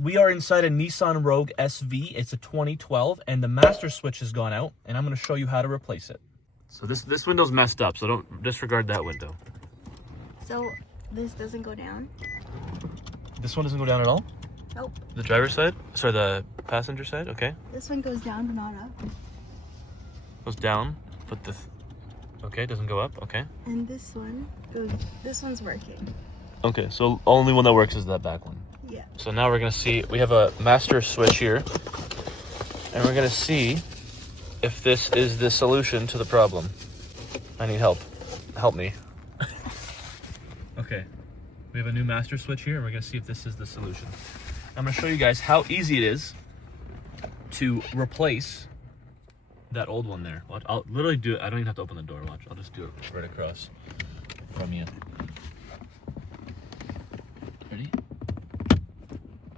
we are inside a Nissan Rogue SV. It's a 2012, and the master switch has gone out, and I'm going to show you how to replace it. So this window's messed up, so don't disregard that window. So this doesn't go down? This one doesn't go down at all? Nope. The driver's side? Sorry, the passenger side? Okay. This one goes down, but not up. Goes down, but okay, doesn't go up, okay. And this one goes, this one's working. Okay, so only one that works is that back one. Yeah. So now we're gonna see, we have a master switch here, and we're gonna see if this is the solution to the problem. I need help. Help me. Okay, we have a new master switch here, and we're gonna see if this is the solution. I'm gonna show you guys how easy it is to replace that old one there. Watch, I'll literally do it. I don't even have to open the door. Watch, I'll just do it right across from you. Ready?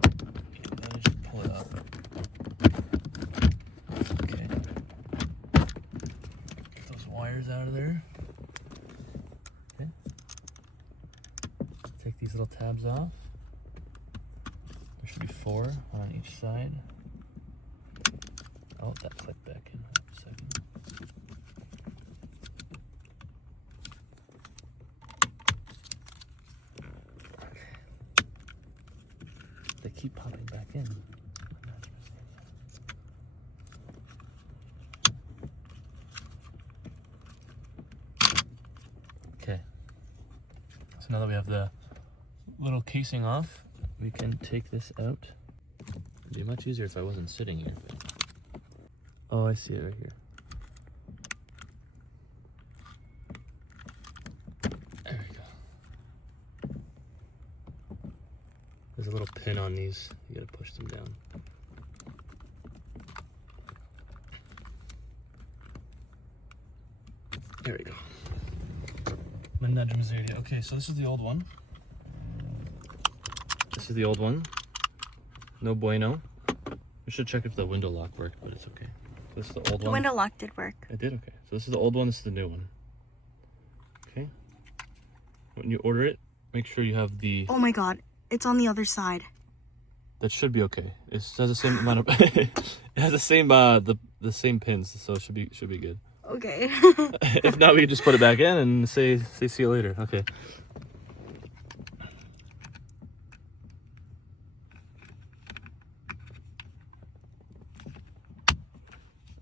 Okay, let me just pull it up. Okay. Get those wires out of there. Okay. Take these little tabs off. There should be 4, one on each side. I'll let that click back in a second. They keep popping back in. Okay. So now that we have the little casing off, we can take this out. It'd be much easier if I wasn't sitting here. Oh, I see it right here. There we go. There's a little pin on these. You gotta push them down. There we go. Okay, so this is the old one. This is the old one. No bueno. We should check if the window lock worked, but it's okay. This is the old one. The window lock did work. It did? Okay. So this is the old one, this is the new one. Okay. When you order it, make sure you have the... Oh my god, it's on the other side. That should be okay. It has the same amount of... it has the same the same pins, so it should be good. Okay. If not, we can just put it back in and say see you later. Okay.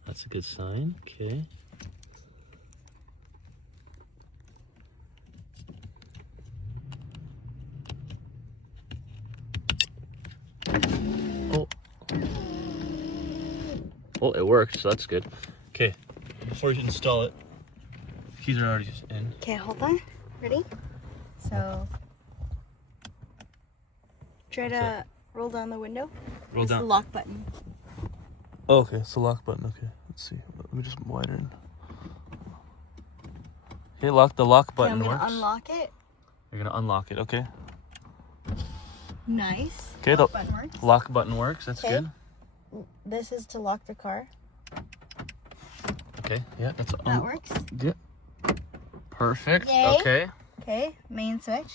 That's a good sign. Okay. Oh, it worked, so that's good. Okay, before you install it, keys are already in. Okay, hold on. Ready? So, try to roll down the window. Roll down. The lock button. Oh, okay, it's the lock button. Okay, let's see. Let me just widen. Okay, the lock button works. I'm gonna unlock it. You're gonna unlock it. Okay. Nice. Okay, lock button works. Lock button works. That's good. This is to lock the car. Okay. Yeah, that's that works. Yeah. Perfect. Yay. Okay. Okay, main switch.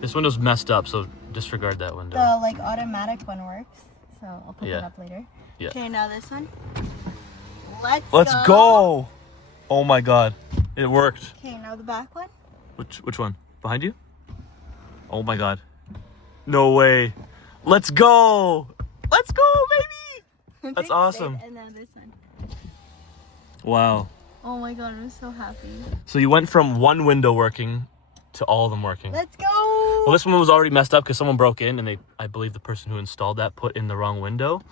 This window's messed up, so disregard that window. The automatic one works. So I'll put that up later. Yeah. Okay, now this one. Let's go. Oh my god. It worked. Okay, now the back one. Which one? Behind you? Oh my god. No way. Let's go. Let's go, baby. That's awesome. And then this one. Wow. Oh my god, I'm so happy. So you went from one window working to all of them working. Let's go. Well, this one was already messed up because someone broke in, and I believe the person who installed that put in the wrong window.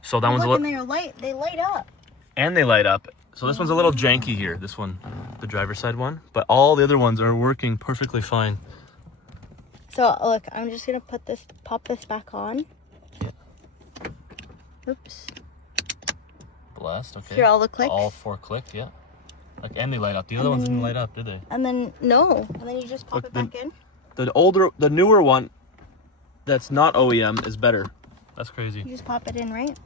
So that one's a little... They light up. And they light up. So this one's a little janky here, this one, the driver's side one. But all the other ones are working perfectly fine. So look, I'm just gonna pop this back on. Yeah. Oops. Blast, okay. Hear all the clicks? All 4 clicked, yeah. And they light up. The other ones didn't light up, did they? And then, no. And then you just pop it back in. The newer one that's not OEM is better. That's crazy. You just pop it in, right?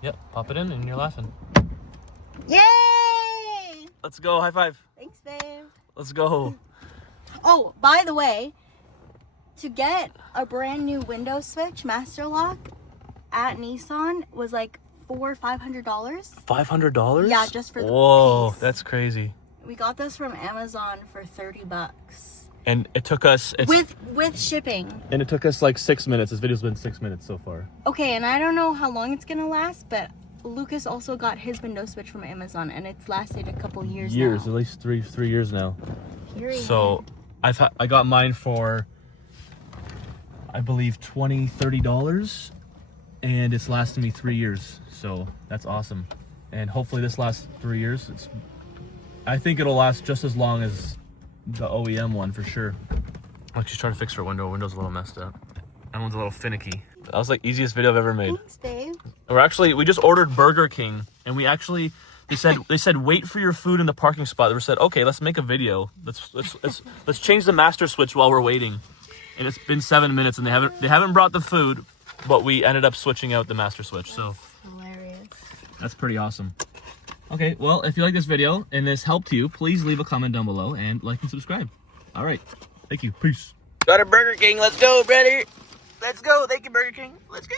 Yep, pop it in and you're laughing. Yay! Let's go, high five. Thanks, babe. Let's go. Oh, by the way, to get a brand new window switch master lock at Nissan was like $400 or $500. $500? Yeah, just for the Whoa, piece. that's crazy. We got this from Amazon for $30. And it took us with shipping. And it took us like 6 minutes. This video's been 6 minutes so far. Okay, and I don't know how long it's gonna last, but Lucas also got his window switch from Amazon, and it's lasted a couple years now. At least three years now. Period. So I got mine for, I believe, $20-$30, and it's lasted me 3 years. So that's awesome, and hopefully this lasts 3 years. I think it'll last just as long as the OEM one for sure. Like, she's trying to fix her window. Window's a little messed up. That one's a little finicky. That was like easiest video I've ever made. Thanks, babe. We just ordered Burger King, and they said wait for your food in the parking spot. They said, okay, let's make a video. Let's change the master switch while we're waiting. And it's been 7 minutes, and they haven't brought the food, but we ended up switching out the master switch. So hilarious. That's pretty awesome. Okay, well, if you like this video and this helped you, please leave a comment down below and like and subscribe. All right. Thank you. Peace. Got a Burger King. Let's go, brother. Let's go. Thank you, Burger King. Let's go.